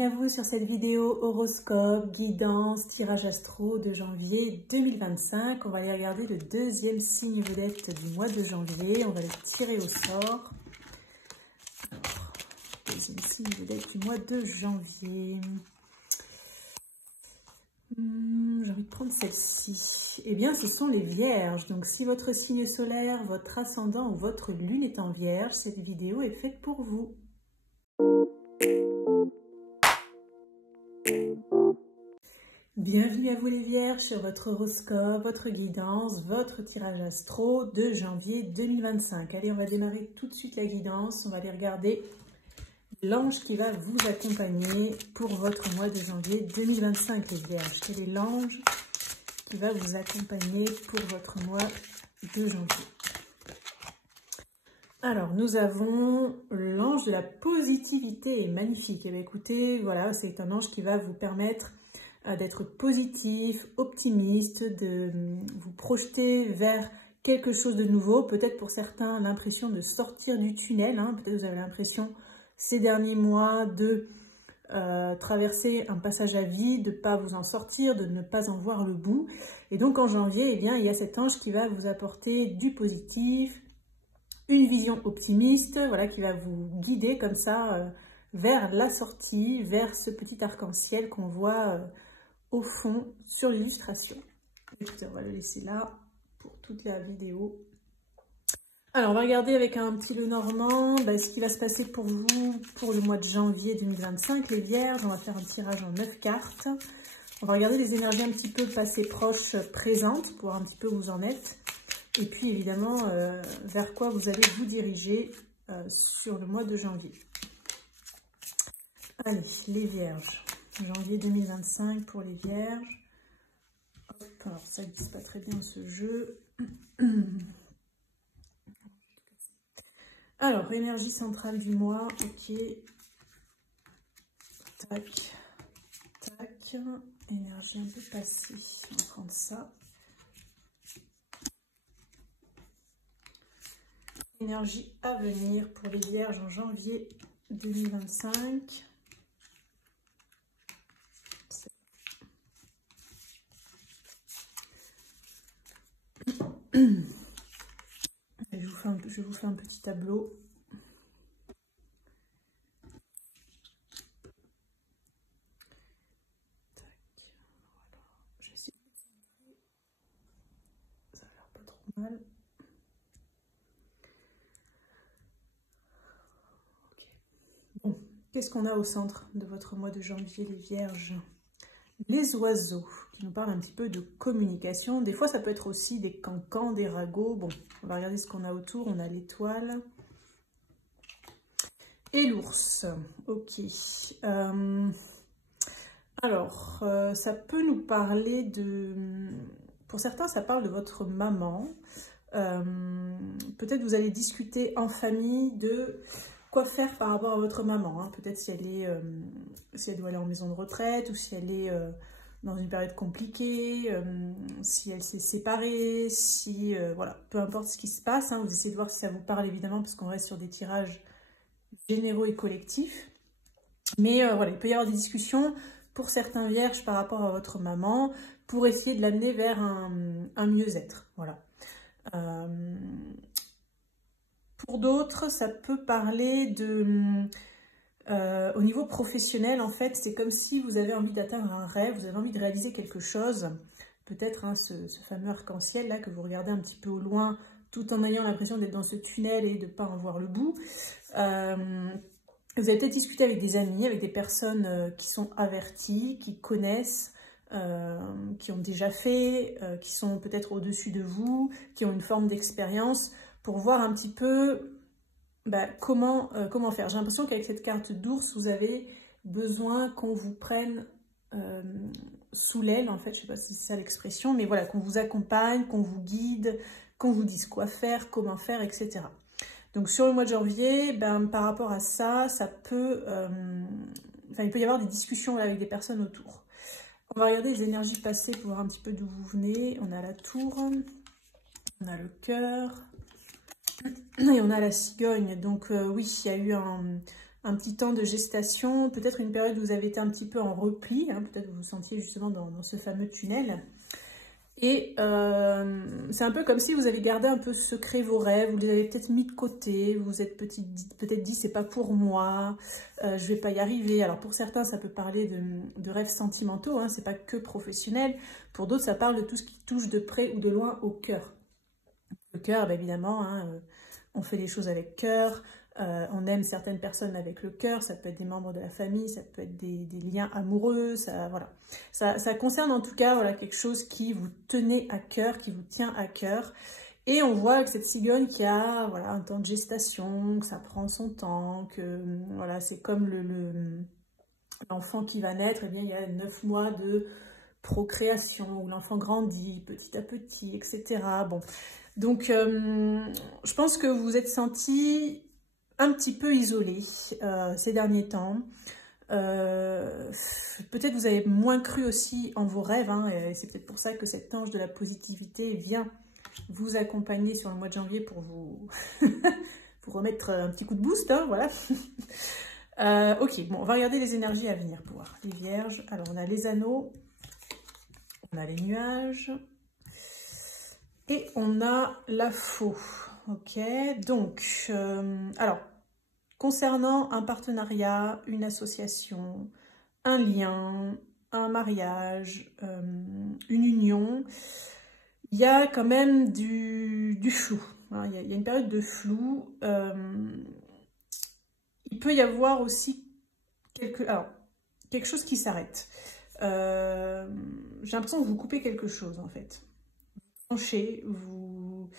bienvenue à vous sur cette vidéo horoscope, guidance, tirage astro de janvier 2025. On va aller regarder le deuxième signe vedette du mois de janvier. On va le tirer au sort. Alors, deuxième signe vedette du mois de janvier. J'ai envie de prendre celle-ci. Eh bien, ce sont les vierges. Donc, si votre signe solaire, votre ascendant ou votre lune est en vierge, cette vidéo est faite pour vous. Bienvenue à vous les vierges sur votre horoscope, votre guidance, votre tirage astro de janvier 2025. Allez, on va démarrer tout de suite la guidance. On va aller regarder l'ange qui va vous accompagner pour votre mois de janvier 2025, les vierges. Quel est l'ange qui va vous accompagner pour votre mois de janvier? Alors, nous avons l'ange de la positivité, magnifique. Eh bien, écoutez, voilà, c'est un ange qui va vous permettre d'être positif, optimiste, de vous projeter vers quelque chose de nouveau. Peut-être pour certains, l'impression de sortir du tunnel. Peut-être vous avez l'impression ces derniers mois de traverser un passage à vide, de ne pas vous en sortir, de ne pas en voir le bout. Et donc en janvier, eh bien, il y a cet ange qui va vous apporter du positif, une vision optimiste, voilà, qui va vous guider comme ça vers la sortie, vers ce petit arc-en-ciel qu'on voit au fond sur l'illustration. Écoutez, on va le laisser là pour toute la vidéo. Alors, on va regarder avec un petit Lenormand ce qui va se passer pour vous pour le mois de janvier 2025. Les vierges, on va faire un tirage en 9 cartes. On va regarder les énergies un petit peu passées, proches, présentes, pour voir un petit peu où vous en êtes. Et puis, évidemment, vers quoi vous allez vous diriger sur le mois de janvier. Allez, les vierges. Janvier 2025 pour les vierges. Hop, alors ça ne glisse pas très bien ce jeu. Alors, énergie centrale du mois, ok. Tac, tac. Énergie un peu passée, on va prendre ça. Énergie à venir pour les vierges en janvier 2025. Je vous fais un petit tableau. Tac, voilà. Je vais essayer de centrer. Ça a l'air pas trop mal. Ok. Bon, qu'est-ce qu'on a au centre de votre mois de janvier, les vierges? Les oiseaux, qui nous parlent un petit peu de communication. Des fois, ça peut être aussi des cancans, des ragots. Bon, on va regarder ce qu'on a autour. On a l'étoile. Et l'ours. Ok. Alors, ça peut nous parler de... Pour certains, ça parle de votre maman. Peut-être vous allez discuter en famille de... quoi faire par rapport à votre maman, peut-être si elle doit aller en maison de retraite ou si elle est dans une période compliquée, si elle s'est séparée, si voilà, peu importe ce qui se passe, vous essayez de voir si ça vous parle évidemment parce qu'on reste sur des tirages généraux et collectifs. Mais voilà, il peut y avoir des discussions pour certains vierges par rapport à votre maman pour essayer de l'amener vers un mieux-être, voilà. Pour d'autres, ça peut parler de... au niveau professionnel, en fait, c'est comme si vous avez envie d'atteindre un rêve, vous avez envie de réaliser quelque chose. Peut-être ce fameux arc-en-ciel là que vous regardez un petit peu au loin, tout en ayant l'impression d'être dans ce tunnel et de ne pas en voir le bout. Vous avez peut-être discuté avec des amis, avec des personnes qui sont averties, qui connaissent, qui ont déjà fait, qui sont peut-être au-dessus de vous, qui ont une forme d'expérience, pour voir un petit peu comment faire. J'ai l'impression qu'avec cette carte d'ours, vous avez besoin qu'on vous prenne sous l'aile, en fait, je ne sais pas si c'est ça l'expression, mais voilà, qu'on vous accompagne, qu'on vous guide, qu'on vous dise quoi faire, comment faire, etc. Donc sur le mois de janvier, par rapport à ça, ça peut... il peut y avoir des discussions avec des personnes autour. On va regarder les énergies passées pour voir un petit peu d'où vous venez. On a la tour, on a le cœur... Et on a la cigogne, donc oui, il y a eu un petit temps de gestation, peut-être une période où vous avez été un petit peu en repli, hein, peut-être que vous vous sentiez justement dans ce fameux tunnel. Et c'est un peu comme si vous avez gardé un peu secret vos rêves, vous les avez peut-être mis de côté, vous vous êtes peut-être dit c'est pas pour moi, je vais pas y arriver. Alors pour certains ça peut parler de rêves sentimentaux, hein, c'est pas que professionnel. Pour d'autres ça parle de tout ce qui touche de près ou de loin au cœur. Le cœur, bah, évidemment, hein, on fait les choses avec cœur. On aime certaines personnes avec le cœur, ça peut être des membres de la famille, ça peut être des liens amoureux, voilà. Ça concerne en tout cas voilà, quelque chose qui vous tenait à cœur, qui vous tient à cœur. Et on voit avec cette cigogne qu'il y a voilà, un temps de gestation, que ça prend son temps, que voilà, c'est comme l'enfant qui va naître, eh bien, il y a 9 mois de procréation, où l'enfant grandit petit à petit, etc. Bon. Donc, je pense que vous vous êtes senti un petit peu isolé ces derniers temps. Peut-être vous avez moins cru aussi en vos rêves, hein, et c'est peut-être pour ça que cet ange de la positivité vient vous accompagner sur le mois de janvier pour vous, vous remettre un petit coup de boost, hein, voilà. Ok, bon, on va regarder les énergies à venir pour voir les vierges. Alors, on a les anneaux, on a les nuages et on a la faux. Ok, donc, alors, concernant un partenariat, une association, un lien, un mariage, une union, il y a quand même du flou. Hein, il y a une période de flou. Il peut y avoir aussi quelque chose qui s'arrête. J'ai l'impression que vous coupez quelque chose en fait. Vous tranchez, vous...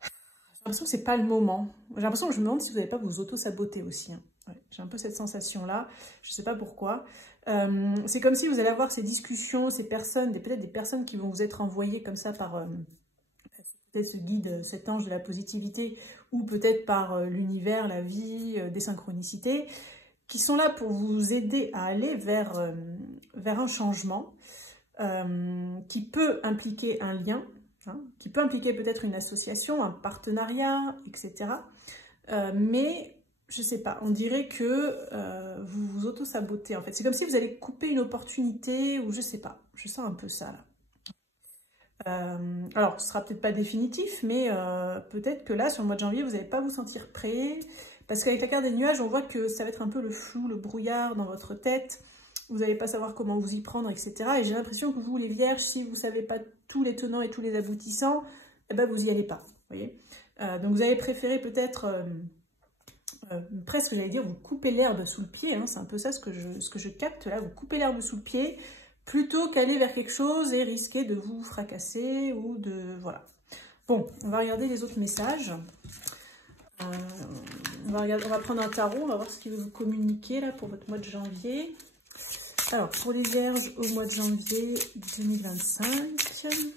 J'ai l'impression que c'est pas le moment. J'ai l'impression que je me demande si vous n'allez pas vous auto-saboter aussi. Hein. Ouais, j'ai un peu cette sensation-là. Je ne sais pas pourquoi. C'est comme si vous allez avoir ces discussions, ces personnes, peut-être des personnes qui vont vous être envoyées comme ça par peut-être ce guide, cet ange de la positivité, ou peut-être par l'univers, la vie, des synchronicités, qui sont là pour vous aider à aller vers un changement qui peut impliquer un lien, hein, qui peut impliquer peut-être une association, un partenariat, etc. Mais je sais pas, on dirait que vous vous auto-sabotez en fait. C'est comme si vous allez couper une opportunité ou je sais pas, je sens un peu ça là. Alors, ce sera peut-être pas définitif, mais peut-être que là, sur le mois de janvier, vous n'allez pas vous sentir prêt. Parce qu'avec la carte des nuages, on voit que ça va être un peu le flou, le brouillard dans votre tête. Vous n'allez pas savoir comment vous y prendre, etc. Et j'ai l'impression que vous, les vierges, si vous ne savez pas tous les tenants et tous les aboutissants, eh ben, vous n'y allez pas. Voyez, donc vous allez préférer peut-être, presque j'allais dire, vous couper l'herbe sous le pied. Hein, c'est un peu ça ce que je capte là. Vous coupez l'herbe sous le pied plutôt qu'aller vers quelque chose et risquer de vous fracasser ou de... Voilà. Bon, on va regarder les autres messages. On va prendre un tarot, on va voir ce qu'il veut vous communiquer là pour votre mois de janvier. Alors, pour les vierges au mois de janvier 2025, quels sont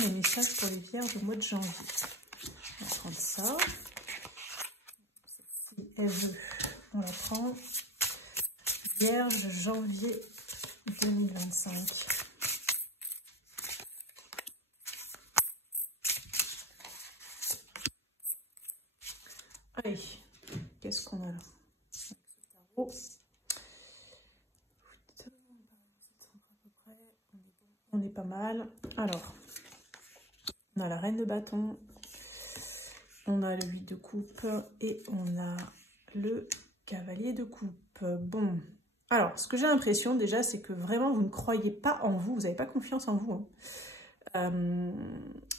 les messages pour les vierges au mois de janvier? On va prendre ça. Si elle veut, on la prend. Vierge, janvier 2025. Allez, qu'est-ce qu'on a là? On est pas mal. Alors, on a la reine de bâton, on a le 8 de coupe et on a le cavalier de coupe. Bon, alors, ce que j'ai l'impression déjà, c'est que vraiment, vous ne croyez pas en vous, vous n'avez pas confiance en vous. Hein.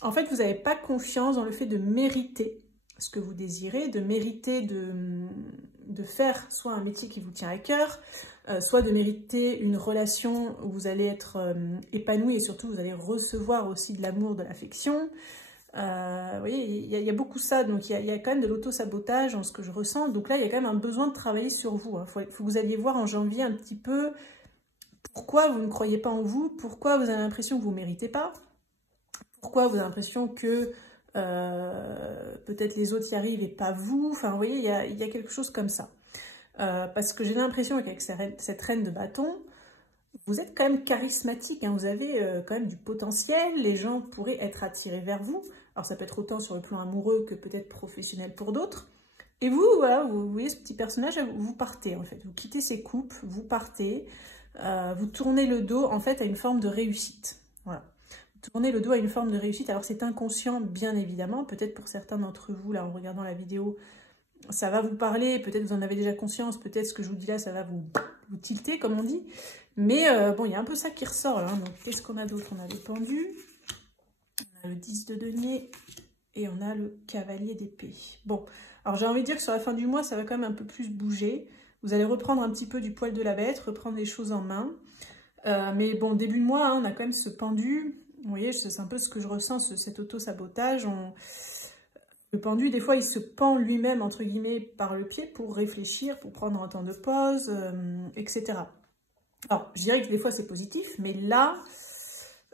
En fait, vous n'avez pas confiance dans le fait de mériter ce que vous désirez, de mériter de faire soit un métier qui vous tient à cœur, soit de mériter une relation où vous allez être épanoui et surtout vous allez recevoir aussi de l'amour, de l'affection. Vous voyez, il y a beaucoup ça, donc il y a quand même de l'auto-sabotage en ce que je ressens. Donc là, il y a quand même un besoin de travailler sur vous. Il faut que vous alliez voir en janvier un petit peu pourquoi vous ne croyez pas en vous, pourquoi vous avez l'impression que vous ne méritez pas, pourquoi vous avez l'impression que peut-être les autres y arrivent et pas vous. Enfin, vous voyez, il y a quelque chose comme ça. Parce que j'ai l'impression qu'avec cette reine de bâton, vous êtes quand même charismatique, hein, vous avez quand même du potentiel, les gens pourraient être attirés vers vous. Alors ça peut être autant sur le plan amoureux que peut-être professionnel pour d'autres. Et vous, voilà, vous voyez ce petit personnage, vous partez en fait. Vous quittez ces coupes, vous partez, vous tournez le dos en fait à une forme de réussite. Voilà. Vous tournez le dos à une forme de réussite. Alors c'est inconscient bien évidemment. Peut-être pour certains d'entre vous, là en regardant la vidéo, ça va vous parler. Peut-être vous en avez déjà conscience. Peut-être ce que je vous dis là, ça va vous tilter comme on dit. Mais bon, il y a un peu ça qui ressort là. Hein. Donc qu'est-ce qu'on a d'autre? On a le pendu, on a le 10 de denier et on a le cavalier d'épée. Bon. Alors j'ai envie de dire que sur la fin du mois, ça va quand même un peu plus bouger. Vous allez reprendre un petit peu du poil de la bête, reprendre les choses en main. Mais bon, début de mois, hein, on a quand même ce pendu. Vous voyez, c'est un peu ce que je ressens, cet auto-sabotage. Le pendu, des fois, il se pend lui-même, entre guillemets, par le pied pour réfléchir, pour prendre un temps de pause, etc. Alors, je dirais que des fois, c'est positif, mais là...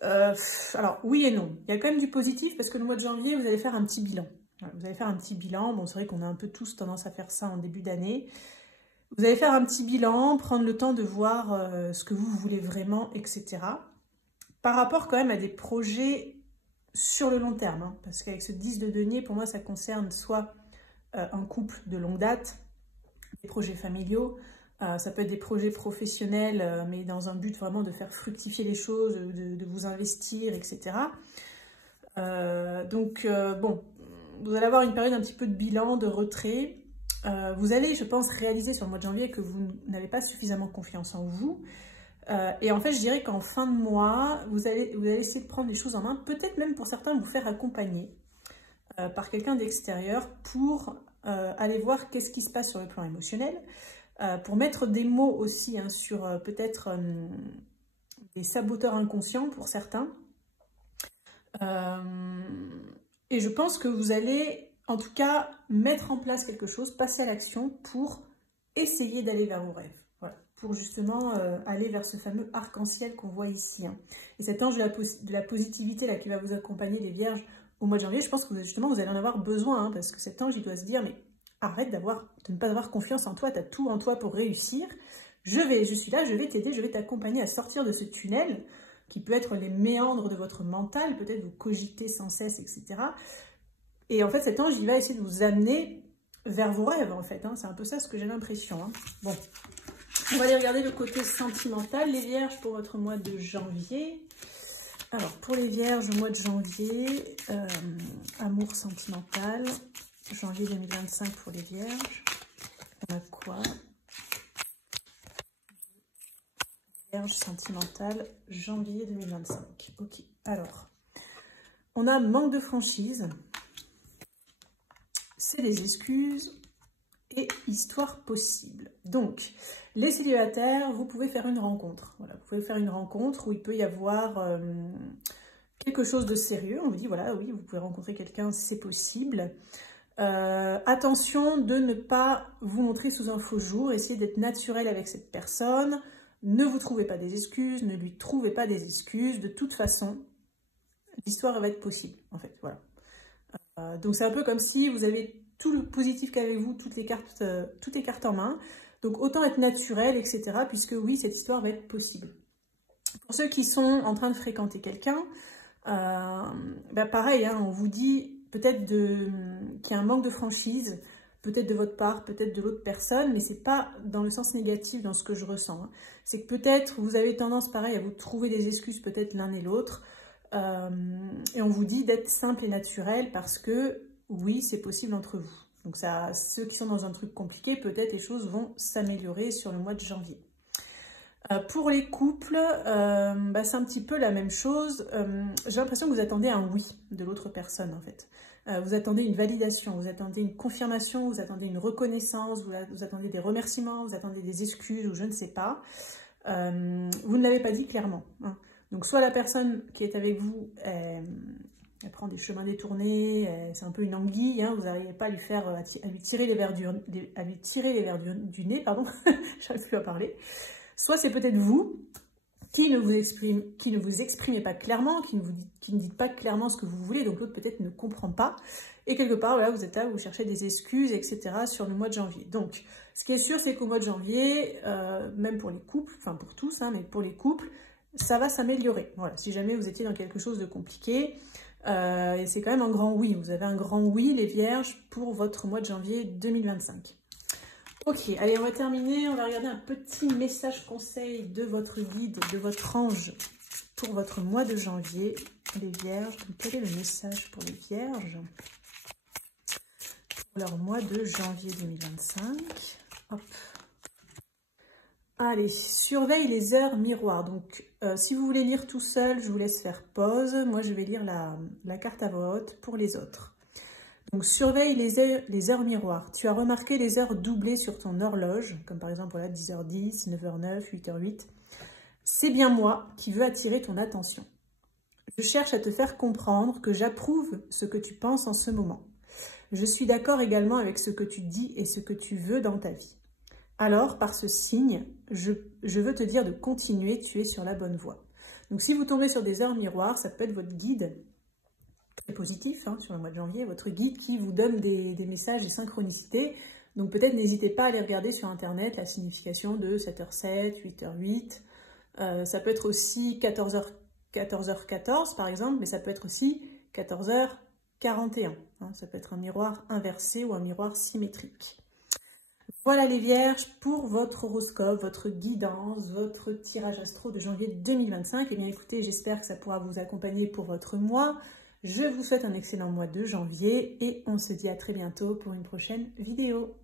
alors, oui et non. Il y a quand même du positif parce que le mois de janvier, vous allez faire un petit bilan. Vous allez faire un petit bilan. Bon, c'est vrai qu'on a un peu tous tendance à faire ça en début d'année. Vous allez faire un petit bilan, prendre le temps de voir ce que vous voulez vraiment, etc. Par rapport quand même à des projets sur le long terme. Hein, parce qu'avec ce 10 de denier, pour moi, ça concerne soit un couple de longue date, des projets familiaux, ça peut être des projets professionnels, mais dans un but vraiment de faire fructifier les choses, de vous investir, etc. Bon... Vous allez avoir une période un petit peu de bilan, de retrait. Vous allez, je pense, réaliser sur le mois de janvier que vous n'avez pas suffisamment confiance en vous. Et en fait, je dirais qu'en fin de mois, vous allez essayer de prendre les choses en main. Peut-être même pour certains, vous faire accompagner par quelqu'un d'extérieur pour aller voir qu'est-ce qui se passe sur le plan émotionnel. Pour mettre des mots aussi hein, sur peut-être des saboteurs inconscients pour certains. Et je pense que vous allez, en tout cas, mettre en place quelque chose, passer à l'action pour essayer d'aller vers vos rêves. Voilà, pour justement aller vers ce fameux arc-en-ciel qu'on voit ici. Hein. Et cet ange de la positivité là, qui va vous accompagner, les vierges, au mois de janvier, je pense que justement, vous allez en avoir besoin. Hein, parce que cet ange, il doit se dire, mais arrête de ne pas avoir confiance en toi, tu as tout en toi pour réussir. Je suis là, je vais t'aider, je vais t'accompagner à sortir de ce tunnel qui peut être les méandres de votre mental, peut-être vous cogitez sans cesse, etc. Et en fait, cet ange, il va essayer de vous amener vers vos rêves, en fait. Hein. C'est un peu ça ce que j'ai l'impression. Hein. Bon, on va aller regarder le côté sentimental, les vierges, pour votre mois de janvier. Alors, pour les vierges, mois de janvier, amour sentimental, janvier 2025 pour les vierges. On a quoi ? Vierge sentimentale, janvier 2025. Ok, alors, on a manque de franchise, c'est des excuses et histoire possible. Donc, les célibataires, vous pouvez faire une rencontre. Voilà, vous pouvez faire une rencontre où il peut y avoir quelque chose de sérieux. On vous dit, voilà, oui, vous pouvez rencontrer quelqu'un, c'est possible. Attention de ne pas vous montrer sous un faux jour, essayez d'être naturel avec cette personne. Ne vous trouvez pas des excuses, ne lui trouvez pas des excuses. De toute façon, l'histoire va être possible, en fait. Voilà. Donc, c'est un peu comme si vous avez tout le positif qu'avec vous, toutes les cartes en main. Donc, autant être naturel, etc. Puisque, oui, cette histoire va être possible. Pour ceux qui sont en train de fréquenter quelqu'un, pareil, hein, on vous dit peut-être qu'il y a un manque de franchise, peut-être de votre part, peut-être de l'autre personne, mais c'est pas dans le sens négatif dans ce que je ressens. Hein. C'est que peut-être vous avez tendance, pareil, à vous trouver des excuses, peut-être l'un et l'autre, et on vous dit d'être simple et naturel parce que, oui, c'est possible entre vous. Donc ça, ceux qui sont dans un truc compliqué, peut-être les choses vont s'améliorer sur le mois de janvier. Pour les couples, c'est un petit peu la même chose. J'ai l'impression que vous attendez un oui de l'autre personne, en fait. Vous attendez une validation, vous attendez une confirmation, vous attendez une reconnaissance, vous attendez des remerciements, vous attendez des excuses ou je ne sais pas. Vous ne l'avez pas dit clairement. Hein. Donc, soit la personne qui est avec vous, elle prend des chemins détournés, c'est un peu une anguille, hein, vous n'arrivez pas à lui faire, à lui tirer les verres du nez, pardon, j'arrive plus à parler. Soit c'est peut-être vous qui ne vous exprimez pas clairement, qui ne dites pas clairement ce que vous voulez, donc l'autre peut-être ne comprend pas. Et quelque part, voilà, vous êtes là, vous cherchez des excuses, etc. sur le mois de janvier. Donc, ce qui est sûr, c'est qu'au mois de janvier, même pour les couples, enfin pour tous, hein, mais pour les couples, ça va s'améliorer. Voilà, si jamais vous étiez dans quelque chose de compliqué, Et c'est quand même un grand oui. Vous avez un grand oui, les vierges, pour votre mois de janvier 2025. Ok, allez, on va terminer. On va regarder un petit message conseil de votre guide, de votre ange pour votre mois de janvier, les vierges. Donc, quel est le message pour les vierges pour leur mois de janvier 2025? Hop. Allez, surveille les heures miroirs. Donc, si vous voulez lire tout seul, je vous laisse faire pause. Moi, je vais lire la carte à voix haute pour les autres. Donc, surveille les heures miroirs. Tu as remarqué les heures doublées sur ton horloge, comme par exemple voilà, 10h10, 9h09, 8h08. C'est bien moi qui veux attirer ton attention. Je cherche à te faire comprendre que j'approuve ce que tu penses en ce moment. Je suis d'accord également avec ce que tu dis et ce que tu veux dans ta vie. Alors, par ce signe, je veux te dire de continuer, tu es sur la bonne voie. Donc, si vous tombez sur des heures miroirs, ça peut être votre guide très positif sur le mois de janvier, votre guide qui vous donne des messages et synchronicités. Donc, peut-être n'hésitez pas à aller regarder sur Internet la signification de 7h07, 8h08. Ça peut être aussi 14h14 par exemple, mais ça peut être aussi 14h41. Ça peut être un miroir inversé ou un miroir symétrique. Voilà les vierges pour votre horoscope, votre guidance, votre tirage astro de janvier 2025. Eh bien écoutez, j'espère que ça pourra vous accompagner pour votre mois. Je vous souhaite un excellent mois de janvier et on se dit à très bientôt pour une prochaine vidéo.